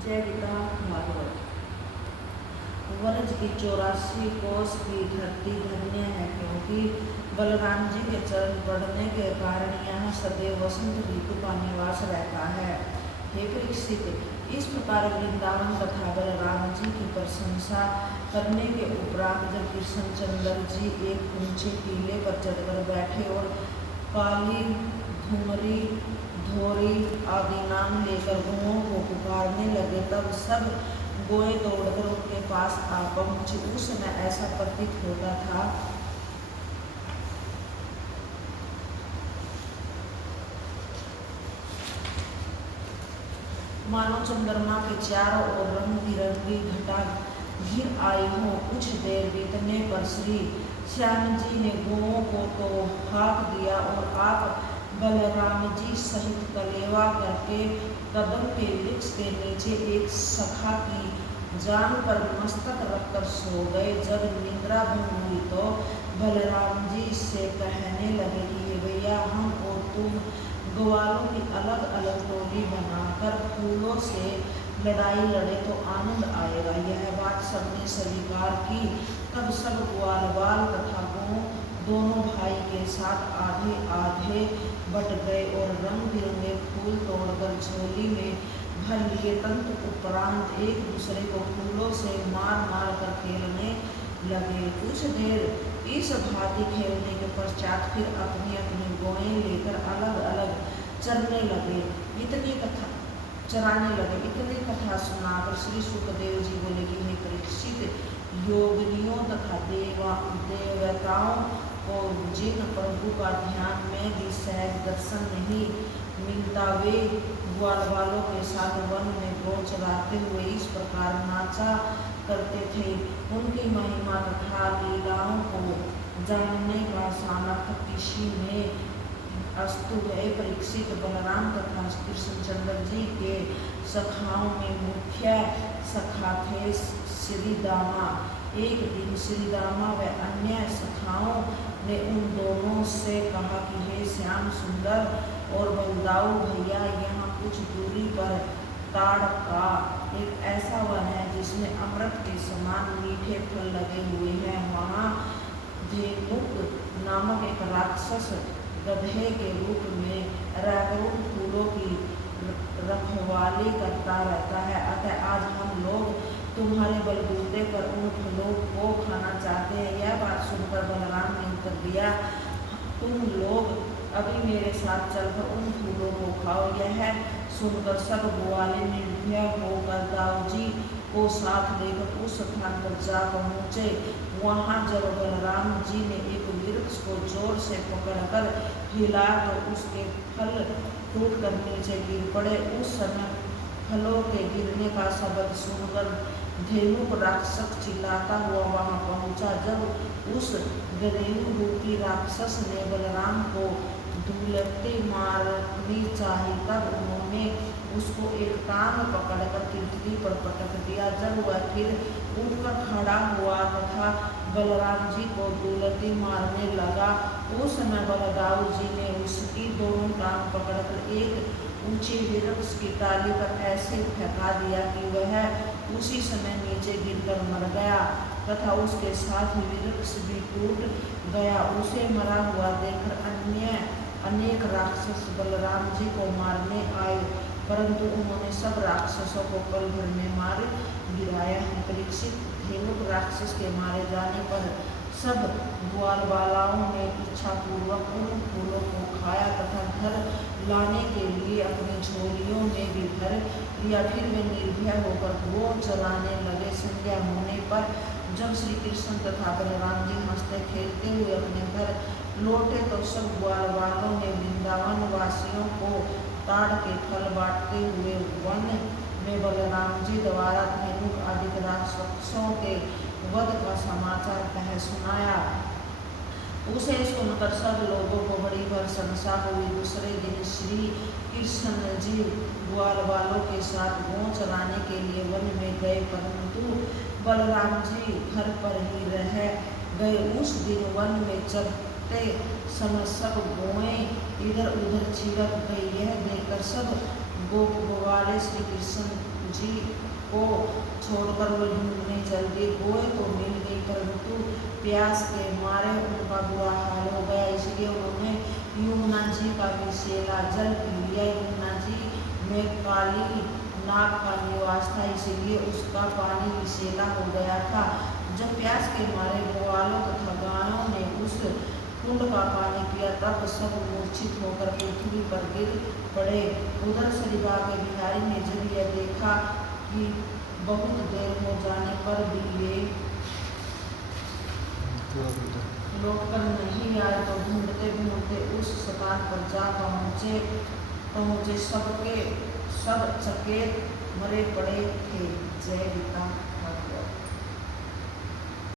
चैरिता भागवत। वनज की 84 कोस की धरती धन्य है, क्योंकि बलराम जी के चरण पड़ने के कारण यहाँ सदैव वसंत ऋतु का निवास रहता है। हे परीक्षित, इस प्रकार वृंदावन तथा बलराम जी की प्रशंसा करने के उपरांत जब कृष्णचंद्र जी एक ऊंचे टीले पर चढ़कर बैठे और काली, धुमरी, धोरी आदि नाम लेकर गौओं को पुकारने लगे, तब सब गोए दौड़कर उनके पास आ पहुंचे। उस समय ऐसा प्रतीत होता था मानो चंद्रमा के चारों ओर रंग बिरंगी घटा घिर आई हो। कुछ देर बीतने पर श्री श्याम जी ने गौओं को तो हाँक दिया और आप बलराम जी सहित कलेवा करके कदम के वृक्ष के नीचे एक सखा की जान पर मस्तक रखकर सो गए। जब निद्रा भंग हुई तो बलराम जी से कहने लगे कि हे भैया, हम और तुम ग्वालों की अलग अलग टोली बनाकर फूलों से लड़ाई लड़े तो आनंद आएगा। यह बात सबने स्वीकार की। तब सब ग्वाल बाल तथा गौ दोनों भाई के साथ आधे आधे बट गए और रंग बिरंगे फूल तोड़कर झोली में भर लिए। तंत्र उपरांत एक दूसरे को फूलों से मार मार कर खेलने लगे। कुछ देर इस भांति खेलने के पश्चात फिर अपनी अपनी गौएं लेकर अलग अलग चरने लगे। इतनी कथा सुनाकर श्री सुखदेव जी बोले कि हे परीक्षित, योगिनियों तथा देवताओं को जिन प्रभु का ध्यान में भी सहज दर्शन नहीं मिलता, वे ग्वाल वालों के साथ वन में गौ चराते हुए इस प्रकार नाचा करते थे। उनकी महिमा तथा लीलाओं को जानने का सामर्थ्य किसी में अस्तु है। परीक्षित, बलराम तथा कृष्णचंद्र जी के सखाओं में मुख्य सखा थे श्रीदामा। एक दिन श्रीदामा व अन्य सखाओं ने उन दोनों से कहा कि हे श्याम सुंदर और बलदाऊ भैया, यहाँ कुछ दूरी पर ताड़ का एक ऐसा वन है जिसमें अमृत के समान मीठे फल लगे हुए हैं। वहाँ धेनुक नामक एक राक्षस गधे के रूप में रहकर उन फूलों की रखवाली करता रहता है। अतः आज हम लोग तुम्हारे बलबूते पर उन फलों को खाना चाहते हैं। यह बात सुनकर बलराम ने उत्तर दिया, तुम लोग अभी मेरे साथ चलकर उन फूलों को खाओ। यह सुनकर सब ग्वाले निर्भय होकर दाऊ जी को साथ लेकर उस स्थान पर जा पहुँचे। वहाँ जब बलराम जी ने एक वृक्ष को जोर से पकड़कर हिला तो उसके फल टूटकर नीचे गिर पड़े। उस समय फलों के गिरने का शब्द सुनकर धेनुक राक्षस चिल्लाता हुआ वहां पहुंचा। जब उस गधेनु रूपी राक्षस ने बलराम को धूलते मारनी चाही, तब उन्होंने उसको एक टांग पकड़कर पृथ्वी पर पटक दिया। जब वह फिर उठकर खड़ा हुआ तथा बलराम जी को धूलते मारने लगा, उस समय बलदाऊ जी ने उसकी दोनों टांग पकड़कर एक ऊंचे वृक्ष की टाली पर ऐसे फेंका दिया कि वह उसी समय नीचे गिरकर मर गया तथा उसके साथ ही वृक्ष भी टूट गया। उसे मरा हुआ देखकर अनेक राक्षस बलराम जी को मारने आए, परंतु उन्होंने सब राक्षसों को पल भर में मार गिराया। परीक्षित, धेनुक राक्षस के मारे जाने पर सब ग्वाल बालाओं ने इच्छा पूर्वक उन फूलों को खाया तथा घर लाने के लिए अपनी झोलियों में भी भर लिया। फिर वे निर्भय होकर गौ चराने लगे। संध्या होने पर जब श्री कृष्ण तथा बलराम जी हंसते खेलते हुए अपने घर लौटे तो सब ग्वाल वालों ने वृंदावन वासियों को ताड़ के फल बांटते हुए वन में बलराम जी द्वारा धेनुक आदि राक्षसों के वध का समाचार कह सुनाया। उसे सुनकर सब लोगों को बड़ी प्रशंसा हुई। दूसरे दिन श्री कृष्ण जी ग्वाल वालों के साथ गौ चराने के लिए वन में गए, परंतु बलराम जी घर पर ही रह गए। उस दिन वन में चरते समय सब गौएं इधर उधर छिड़क गई। यह देखकर सब गोप ग्वाले श्री कृष्ण जी को छोड़कर वो ढूंढने चल दी। गोए तो मिल गई, परंतु प्यास के मारे उनका बुरा हाल हो गया, इसलिए उन्होंने यमुना जी का विषैला जल पी लिया। यमुना जी में काली नाग का निवास था, इसलिए उसका पानी विषैला हो गया था। जब प्यास के मारे ग्वालों तथा गायों ने उस कुंड का पानी पिया, तब सब मूर्छित होकर पृथ्वी पर गिर पड़े। उधर सरिभा के बिहारी ने जब यह देखा कि बहुत देर हो जाने पर भी वे लौटकर नहीं आए, तो ढूंढते ढूंढते उस स्थान पर जा पहुँचे। सब सकेत मरे पड़े थे। जय गीता।